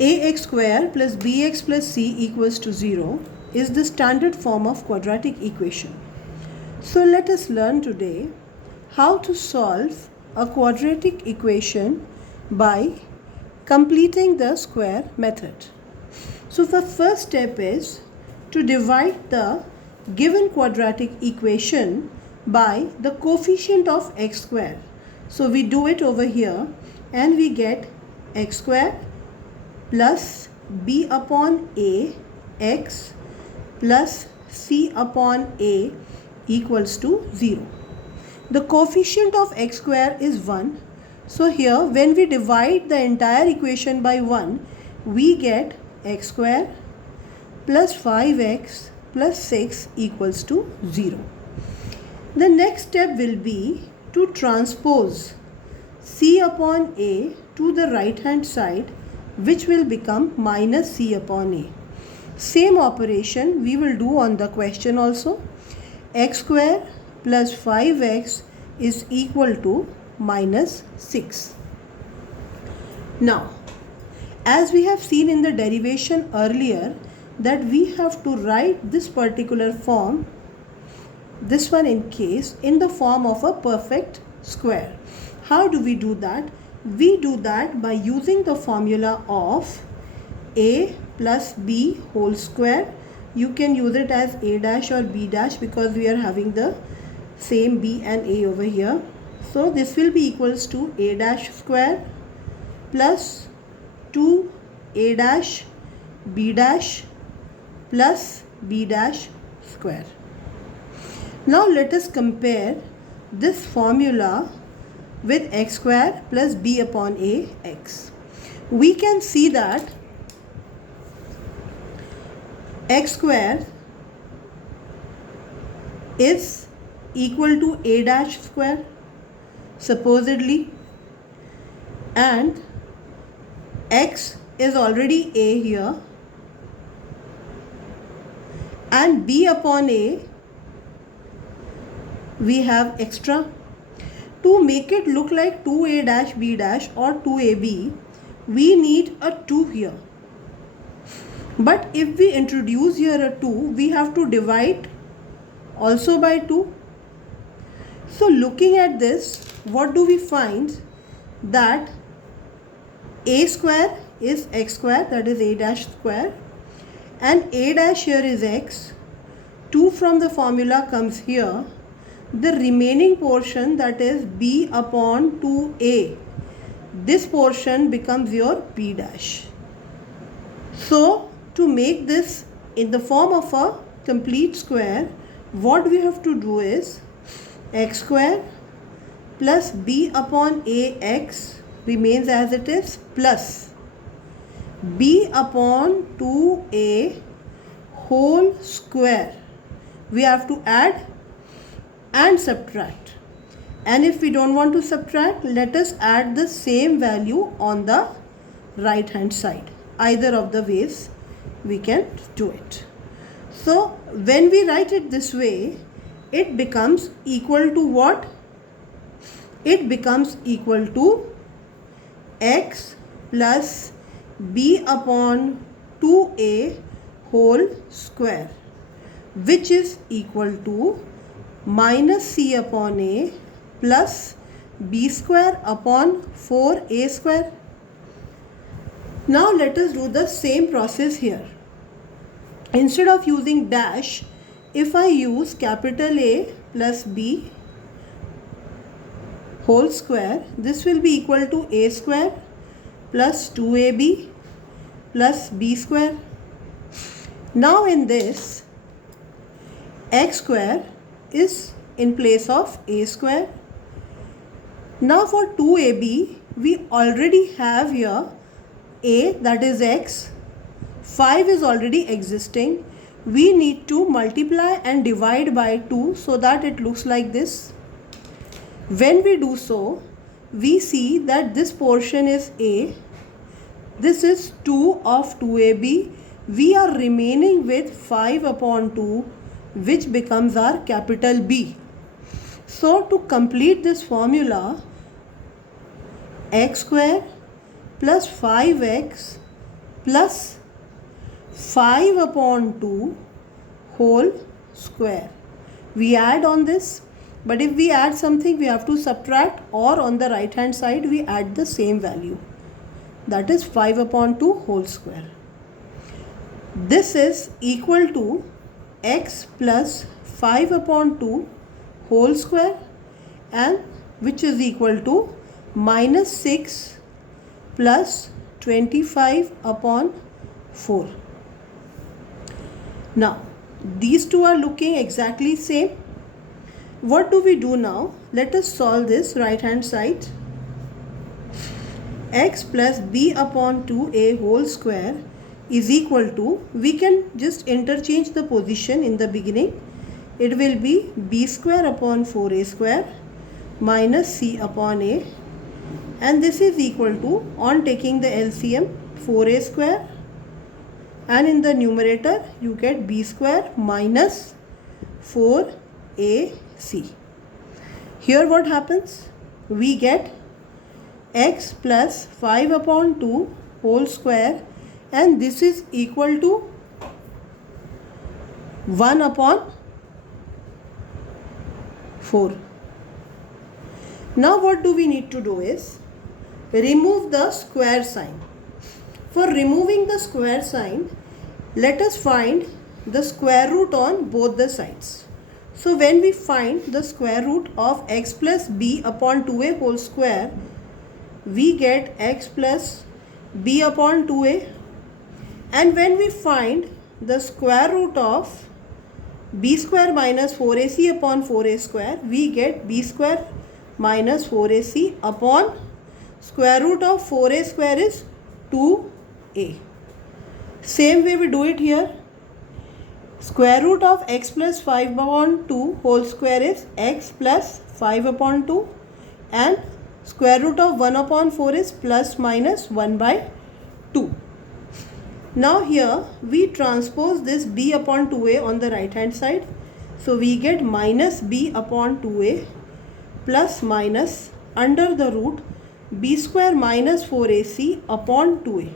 ax square plus bx plus c equals to 0 is the standard form of quadratic equation. So let us learn today how to solve a quadratic equation by completing the square method. So the first step is to divide the given quadratic equation by the coefficient of x square. So we do it over here and we get x square plus b upon a x plus c upon a equals to 0. The coefficient of x square is 1. So here when we divide the entire equation by 1, we get x square plus 5x plus 6 equals to 0. The next step will be to transpose c upon a to the right hand side, which will become minus c upon a. Same operation we will do on the question also. X square plus 5x is equal to minus 6. Now, as we have seen in the derivation earlier, that we have to write this particular form, this one in case, in the form of a perfect square. How do we do that? We do that by using the formula of a plus b whole square. You can use it as a dash or b dash because we are having the same b and a over here. So this will be equals to a dash square plus 2a dash b dash plus b dash square. Now let us compare this formula with x square plus b upon a x. We can see that x square is equal to a dash square supposedly, and x is already a here, and b upon a we have extra. To make it look like 2a dash b dash or 2ab, we need a 2 here. But if we introduce here a 2, we have to divide also by 2. So looking at this, what do we find? That a square is x square, that is a dash square, and a dash here is x. 2 from the formula comes here. The remaining portion, that is b upon 2a, this portion becomes your b dash. So to make this in the form of a complete square, what we have to do is x square plus b upon ax remains as it is, plus b upon 2a whole square. We have to add and subtract. And if we don't want to subtract, let us add the same value on the right hand side. Either of the ways we can do it. So when we write it this way, it becomes equal to what? It becomes equal to x plus b upon 2a whole square, which is equal to minus c upon a plus b square upon 4a square. Now let us do the same process here. Instead of using dash, if I use capital A plus b whole square, this will be equal to a square plus 2ab plus b square. Now in this, x square is in place of a square. Now for 2ab, we already have here a, that is x. 5 is already existing. We need to multiply and divide by 2 so that it looks like this. When we do so, we see that this portion is a, this is 2 of 2ab. We are remaining with 5 upon 2, which becomes our capital B. So to complete this formula, x square plus 5x plus 5 upon 2 whole square. We add on this, but if we add something we have to subtract, or on the right hand side we add the same value, that is 5 upon 2 whole square. This is equal to x plus 5 upon 2 whole square, and which is equal to minus 6 plus 25 upon 4. Now these two are looking exactly same. What do we do now? Let us solve this right hand side. X plus b upon 2a whole square is equal to, we can just interchange the position in the beginning. It will be b square upon 4a square minus c upon a, and this is equal to, on taking the LCM, 4a square, and in the numerator you get b square minus 4ac. Here what happens? We get x plus 5 upon 2 whole square, and this is equal to 1 upon 4. Now what do we need to do is remove the square sign. For removing the square sign, let us find the square root on both the sides. So when we find the square root of x plus b upon 2a whole square, we get x plus b upon 2a, and when we find the square root of b square minus 4ac upon 4a square, we get b square minus 4ac upon square root of 4a square is 2a. Same way we do it here. Square root of x plus 5 upon 2 whole square is x plus 5 upon 2, and square root of 1 upon 4 is plus minus 1 by 2. Now here we transpose this b upon 2a on the right hand side. So we get minus b upon 2a plus minus under the root b square minus 4ac upon 2a.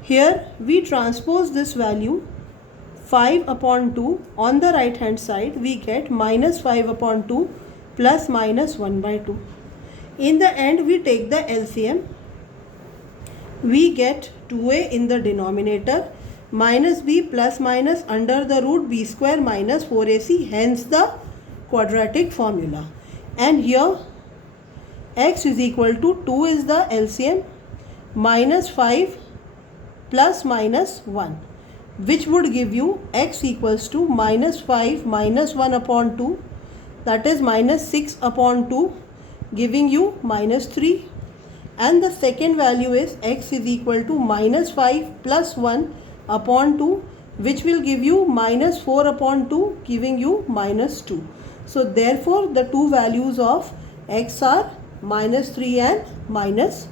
Here we transpose this value 5 upon 2 on the right hand side, we get minus 5 upon 2 plus minus 1 by 2. In the end we take the LCM. We get 2a in the denominator minus b plus minus under the root b square minus 4ac, hence the quadratic formula. And here x is equal to 2 is the LCM, minus 5 plus minus 1, which would give you x equals to minus 5 minus 1 upon 2, that is minus 6 upon 2, giving you minus 3. And the second value is x is equal to minus 5 plus 1 upon 2, which will give you minus 4 upon 2, giving you minus 2. So therefore the two values of x are minus 3 and minus